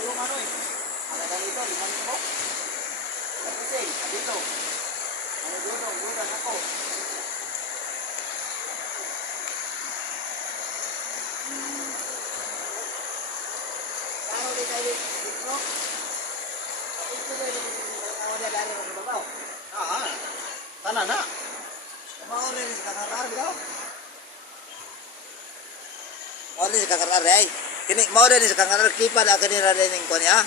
Yung ano eh. Ano na dito, 5,000. Kasi, dito. Ano dudong ako. Ano di tayo dito? Ito ba yung mga dari ng babaw? Tanan na. Babaw rin sa kakakar, bitaw? Mao ni sa kakar ay. Kini mao ni sa kakar kipa na kanira ning ko niya.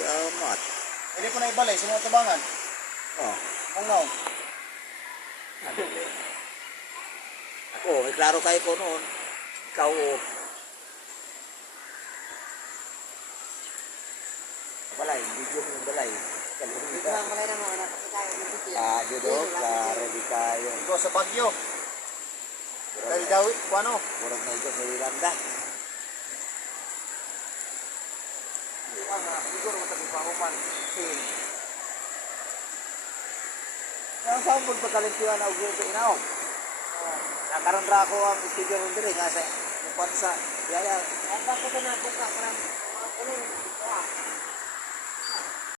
Yamat. Hindi po na ibalay sa mga tabangan. Oh. Mungaw. Ako, may klaro kayo ko noon. Ikaw oh. Balay, video mo yung balay. Dito lang malay na mga anak. Tayo ng bukid. Dito, klaro di kayo. Ikaw sa Bagyo. Dahil daw, ano? Murag na ito sa Iranda. Siguro matagong pahuman. Ang saan po pagkalimpiwan na ugito inaw? Nakaroon ra ako ang studio ron diri nga sa mupan sa yaya. Ay, bakit na buka? Parang mga kulong.